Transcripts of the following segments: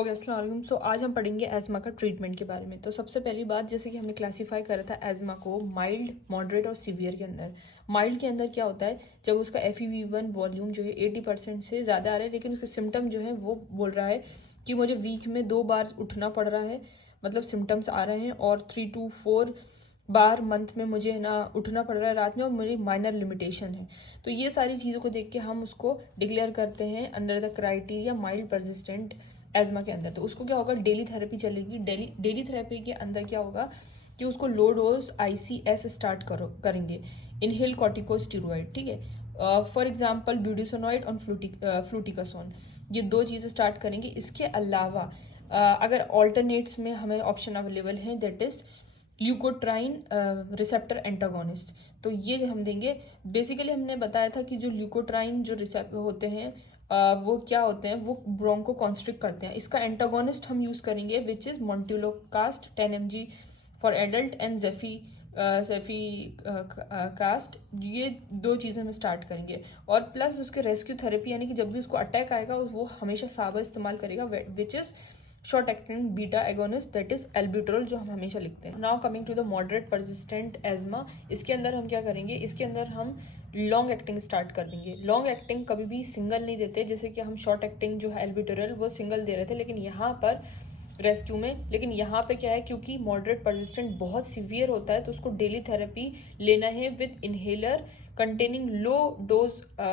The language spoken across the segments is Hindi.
अस्सलाम वालेकुम। सो आज हम पढ़ेंगे एज़मा का ट्रीटमेंट के बारे में। तो सबसे पहली बात, जैसे कि हमने क्लासीफाई करा था एज़मा को माइल्ड, मॉडरेट और सीवियर के अंदर। माइल्ड के अंदर क्या होता है, जब उसका FEV1 वॉल्यूम जो है 80% से ज़्यादा आ रहा है, लेकिन उसके सिम्टम जो है वो बोल रहा है कि मुझे वीक में 2 बार उठना पड़ रहा है, मतलब सिम्टम्स आ रहे हैं, और 3 to 4 बार मंथ में मुझे ना उठना पड़ रहा है रात में, और मेरी माइनर लिमिटेशन है। तो ये सारी चीज़ों को देख के हम उसको डिक्लेयर करते हैं under the criteria mild persistent asthma के अंदर। तो उसको क्या होगा, डेली थेरेपी चलेगी। डेली थेरेपी के अंदर क्या होगा कि उसको लो डोज ICS स्टार्ट करेंगे, इनहेल कॉर्टिकोस्टेरॉइड, ठीक है। फॉर एग्जांपल ब्यूडिसोनॉइड और फ्लूटिकासोन, ये 2 चीज़ें स्टार्ट करेंगे। इसके अलावा अगर ऑल्टरनेट्स में हमें ऑप्शन अवेलेबल है, that is leukotriene receptor antagonist, तो ये हम देंगे। बेसिकली हमने बताया था कि जो ल्यूकोट्राइन जो रिसेप्टर होते हैं वो क्या होते हैं, वो ब्रोंको कॉन्स्ट्रिक्ट करते हैं। इसका एंटागोनिस्ट हम यूज़ करेंगे which is montelukast 10 mg for adult and zafirlukast. ये 2 चीज़ें हम स्टार्ट करेंगे, और प्लस उसके रेस्क्यू थेरेपी, यानी कि जब भी उसको अटैक आएगा वो हमेशा सावा इस्तेमाल करेगा, which is short acting beta agonist, that is albuterol, जो हम हमेशा लिखते हैं। Now coming to the moderate persistent asthma, इसके अंदर हम क्या करेंगे, इसके अंदर हम लॉन्ग एक्टिंग स्टार्ट कर देंगे। लॉन्ग एक्टिंग कभी भी सिंगल नहीं देते, जैसे कि हम शॉर्ट एक्टिंग जो है एल्ब्यूट्रॉल वो सिंगल दे रहे थे, लेकिन यहाँ पर रेस्क्यू में, लेकिन यहाँ पे क्या है, क्योंकि मॉडरेट परसिस्टेंट बहुत सीवियर होता है, तो उसको डेली थेरेपी लेना है with inhaler containing low dose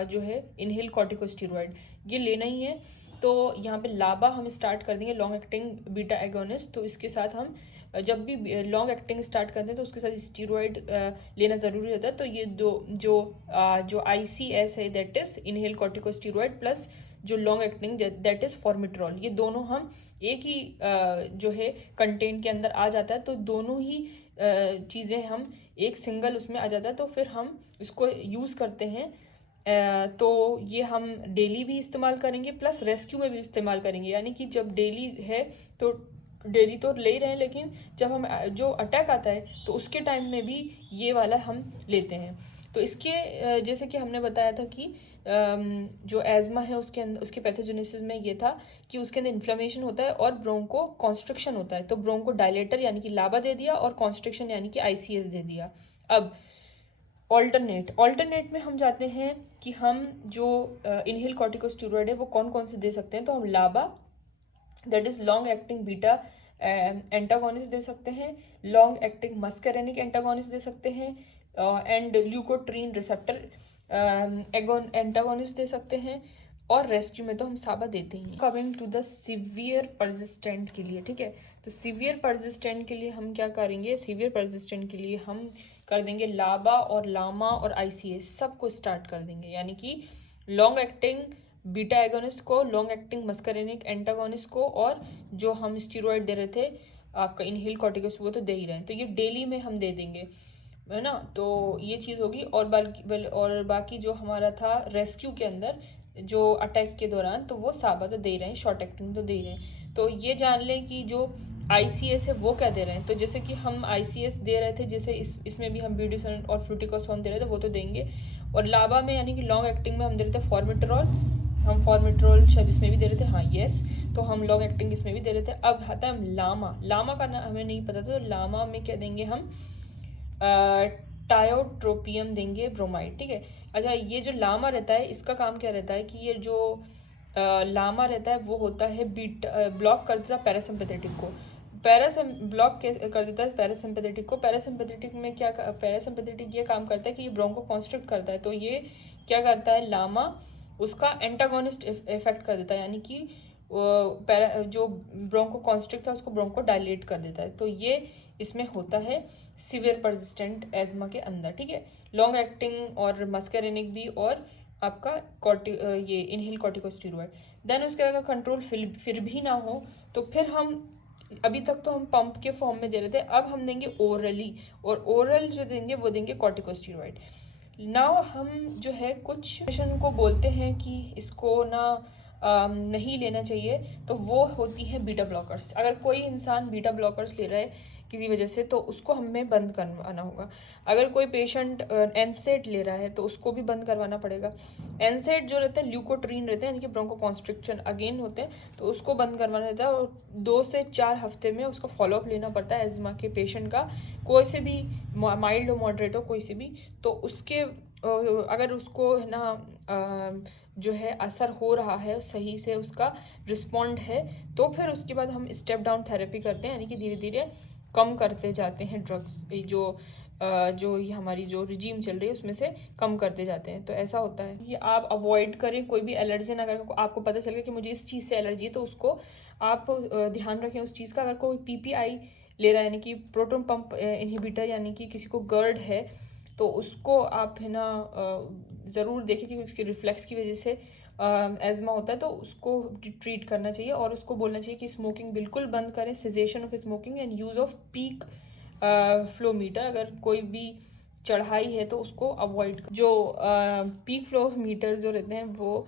जो है इनहेल कॉर्टिकोस्टेरॉइड, ये लेना ही है। तो यहाँ पे लाबा हम स्टार्ट कर देंगे, लॉन्ग एक्टिंग बीटा एगोनिस्ट। तो इसके साथ हम जब भी लॉन्ग एक्टिंग स्टार्ट करते हैं तो उसके साथ स्टीरॉइड लेना ज़रूरी होता है। तो ये दो जो ICS है, that is inhale corticosteroid, plus जो लॉन्ग एक्टिंग दैट इज फॉर्मिट्रॉल, ये दोनों हम एक ही जो है कंटेंट के अंदर आ जाता है। तो दोनों ही चीज़ें हम एक सिंगल उसमें आ जाता है, तो फिर हम इसको यूज़ करते हैं। तो ये हम डेली भी इस्तेमाल करेंगे, प्लस रेस्क्यू में भी इस्तेमाल करेंगे। यानी कि जब डेली है तो डेली तो ले ही रहे हैं, लेकिन जब हम जो अटैक आता है तो उसके टाइम में भी ये वाला हम लेते हैं। तो इसके जैसे कि हमने बताया था कि जो एज़मा है उसके अंदर, उसके पैथोजेनेसिस में ये था कि उसके अंदर इन्फ्लेमेशन होता है और ब्रोंको कॉन्स्ट्रिक्शन होता है। तो ब्रोंको डायलेटर यानी कि लाबा दे दिया, और कॉन्स्ट्रिक्शन यानी कि ICS दे दिया। अब ऑल्टरनेट में हम जाते हैं कि हम जो इनहेल कॉर्टिकोस्टेरॉइड है वो कौन कौन से दे सकते हैं। तो हम LABA, that is long acting beta antagonist दे सकते हैं, लॉन्ग एक्टिंग मस्करेनिक एंटागोनिस्ट दे सकते हैं, एंड ल्यूकोट्रीन रिसेप्टर एंटागोनिस्ट दे सकते हैं, और रेस्क्यू में तो हम साबा देते ही। Coming to the severe persistent के लिए, ठीक है, तो सीवियर परसिस्टेंट के लिए हम क्या करेंगे, सीवियर परसिस्टेंट के लिए हम कर देंगे लाबा और लामा और ICS सबको स्टार्ट कर देंगे। यानी कि लॉन्ग एक्टिंग बीटा एगोनिस्ट को, लॉन्ग एक्टिंग मस्करेनिक एंटागोनिस्ट को, और जो हम स्टीरॉयड दे रहे थे आपका इनहेल कॉर्टिकोस, वो तो दे ही रहे हैं। तो ये डेली में हम दे देंगे, है ना। तो ये चीज़ होगी। और बाकी जो हमारा था रेस्क्यू के अंदर जो अटैक के दौरान, तो वो साबा तो दे ही रहे हैं, शॉर्ट एक्टिंग तो दे ही रहे हैं। तो ये जान लें कि जो ICS है वो क्या दे रहे हैं। तो जैसे कि हम ICS दे रहे थे, जैसे इसमें भी हम ब्यूडिसोन और फ्लूटिकासोन दे रहे थे, वो तो देंगे। और लाबा में यानी कि लॉन्ग एक्टिंग में हम दे रहे थे फॉर्मिट्रॉल, हम फॉर्मिट्रॉल शायद इसमें भी दे रहे थे, हाँ यस। तो हम लॉन्ग एक्टिंग इसमें भी दे रहे थे। अब आता है हम लामा का ना हमें नहीं पता था, तो लामा में क्या देंगे हम, टायोट्रोपियम देंगे ब्रोमाइड, ठीक है। अच्छा, ये जो लामा रहता है इसका काम क्या रहता है कि ये जो लामा रहता है वो होता है ब्लॉक कर देता है पैरासिम्पैथेटिक को, ब्लॉक कर देता है पैरासिम्पैथेटिक को। पैरासिम्पैथेटिक में क्या, पैरासिम्पैथेटिक ये काम करता है कि ये ब्रोंको कॉन्स्ट्रिक्ट करता है। तो ये क्या करता है, लामा उसका एंटागोनिस्ट इफेक्ट कर देता है, यानी कि जो ब्रोंको कॉन्स्ट्रिक्ट था उसको ब्रोंको डायलेट कर देता है। तो ये इसमें होता है सीवियर परसिस्टेंट एज़मा के अंदर, ठीक है। लॉन्ग एक्टिंग और मस्करेनिक भी, और आपका ये इनहेल कॉर्टिकोस्टेरॉइड। देन उसके अगर कंट्रोल फिर भी ना हो, तो फिर हम अभी तक तो हम पंप के फॉर्म में दे रहे थे, अब हम देंगे ओरली, और ओरल जो देंगे वो देंगे कॉर्टिकोस्टेरॉइड। नाउ हम जो है कुछ पेशेंट को बोलते हैं कि इसको ना नहीं लेना चाहिए, तो वो होती हैं बीटा ब्लॉकर्स। अगर कोई इंसान बीटा ब्लॉकर्स ले रहा है किसी वजह से, तो उसको हमें बंद करवाना होगा। अगर कोई पेशेंट एनसेड ले रहा है तो उसको भी बंद करवाना पड़ेगा। एनसेड जो रहते हैं ल्यूकोट्रीन रहते हैं, यानी कि ब्रोंकोकॉन्स्ट्रिक्शन अगेन होते हैं, तो उसको बंद करवाना रहता है और 2 से 4 हफ्ते में उसका फॉलोअप लेना पड़ता है एजमा के पेशेंट का, कोई से भी माइल्ड हो मॉडरेट हो कोई से भी। तो उसके अगर उसको है ना जो है असर हो रहा है, सही से उसका रिस्पॉन्ड है, तो फिर उसके बाद हम स्टेप डाउन थेरेपी करते हैं, यानी कि धीरे धीरे कम करते जाते हैं ड्रग्स, जो ये हमारी जो रिजीम चल रही है उसमें से कम करते जाते हैं। तो ऐसा होता है कि आप अवॉइड करें कोई भी एलर्जन। अगर आपको पता चल गया कि मुझे इस चीज़ से एलर्जी है, तो उसको आप ध्यान रखें उस चीज़ का। अगर कोई पीपीआई ले रहा है, यानी कि प्रोटॉन पंप इनहिबिटर, यानी कि किसी को गर्ड है, तो उसको आप है ना ज़रूर देखें कि उसके रिफ्लेक्स की वजह से एज़मा होता है, तो उसको ट्रीट करना चाहिए और उसको बोलना चाहिए कि स्मोकिंग बिल्कुल बंद करें, cessation of smoking and use of peak flow meter. अगर कोई भी चढ़ाई है तो उसको अवॉइड। जो पीक फ्लो मीटर जो रहते हैं वो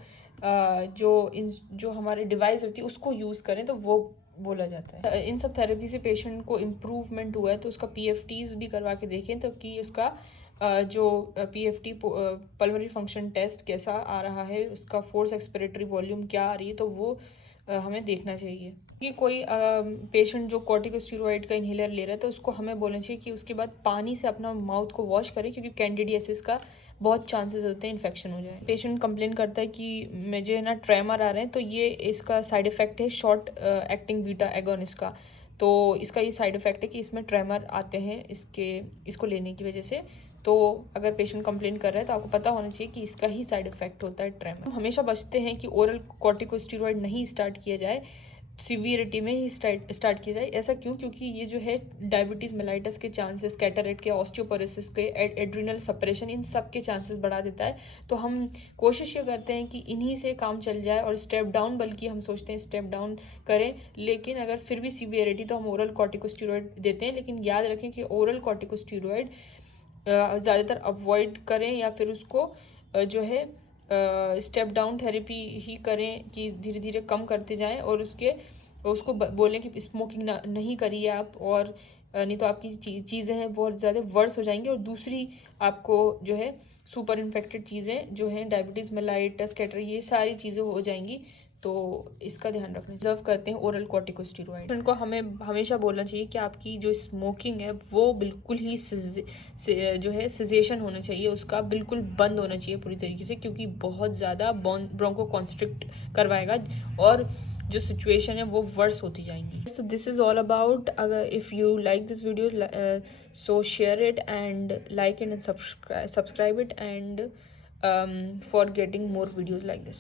जो हमारे डिवाइस रहती है उसको यूज़ करें, तो वो बोला जाता है। इन सब थेरेपी से पेशेंट को इम्प्रूवमेंट हुआ है, तो उसका पीएफटीज भी करवा के देखें, तो कि उसका जो पीएफटी पल्मोनरी फंक्शन टेस्ट कैसा आ रहा है, उसका फोर्स एक्सपिरेटरी वॉल्यूम क्या आ रही है, तो वो हमें देखना चाहिए। कि कोई पेशेंट जो कॉर्टिकोस्टेरॉइड का इन्हेलर ले रहा है, तो उसको हमें बोलना चाहिए कि उसके बाद पानी से अपना माउथ को वॉश करें, क्योंकि कैंडिडियासिस का बहुत चांसेस होते हैं इन्फेक्शन हो जाए। पेशेंट कंप्लेन करता है कि मुझे ना ट्रेमर आ रहे हैं, तो ये इसका साइड इफेक्ट है शॉर्ट एक्टिंग बीटा एगोनिस्ट का। तो इसका ये साइड इफेक्ट है कि इसमें ट्रेमर आते हैं इसको लेने की वजह से। तो अगर पेशेंट कंप्लेन कर रहा है तो आपको पता होना चाहिए कि इसका ही साइड इफेक्ट होता है ट्रेमर। हम हमेशा बचते हैं कि ओरल कॉर्टिकोस्टेरॉइड नहीं स्टार्ट किया जाए, सीवियरिटी में ही स्टार्ट किया जाए। ऐसा क्यों? क्योंकि ये जो है डायबिटीज़ मेलाइटस के चांसेस, कैटरेक्ट के, ऑस्टियोपोरोसिस के, एड्रिनल सप्रेशन, इन सब के चांसेस बढ़ा देता है। तो हम कोशिश ये करते हैं कि इन्हीं से काम चल जाए और स्टेप डाउन, बल्कि हम सोचते हैं स्टेप डाउन करें। लेकिन अगर फिर भी सीवियरिटी, तो हम ओरल कॉर्टिकोस्टेरॉइड देते हैं। लेकिन याद रखें कि ओरल कॉर्टिकोस्टेरॉइड ज़्यादातर अवॉइड करें, या फिर उसको जो है स्टेप डाउन थेरेपी ही करें, कि धीरे धीरे कम करते जाएं और उसको बोलें कि स्मोकिंग नहीं करिए आप, और नहीं तो आपकी चीज़ें हैं बहुत ज़्यादा वर्स हो जाएंगी, और दूसरी आपको जो है सुपर इन्फेक्टेड चीज़ें जो हैं डायबिटीज़ मेलाइटस कैटरी, ये सारी चीज़ें हो जाएंगी। तो इसका ध्यान रखना। रिजर्व करते हैं ओरल कॉर्टिकोस्टेरॉइड। उनको हमें हमेशा बोलना चाहिए कि आपकी जो स्मोकिंग है वो बिल्कुल ही जो है सेजेशन होना चाहिए, उसका बिल्कुल बंद होना चाहिए पूरी तरीके से, क्योंकि बहुत ज़्यादा ब्रोंको कॉन्स्ट्रिक्ट करवाएगा और जो सिचुएशन है वो वर्स होती जाएंगी। तो दिस इज़ ऑल अबाउट। अगर if you like this video, so share it and like it and subscribe it and for getting more videos like this.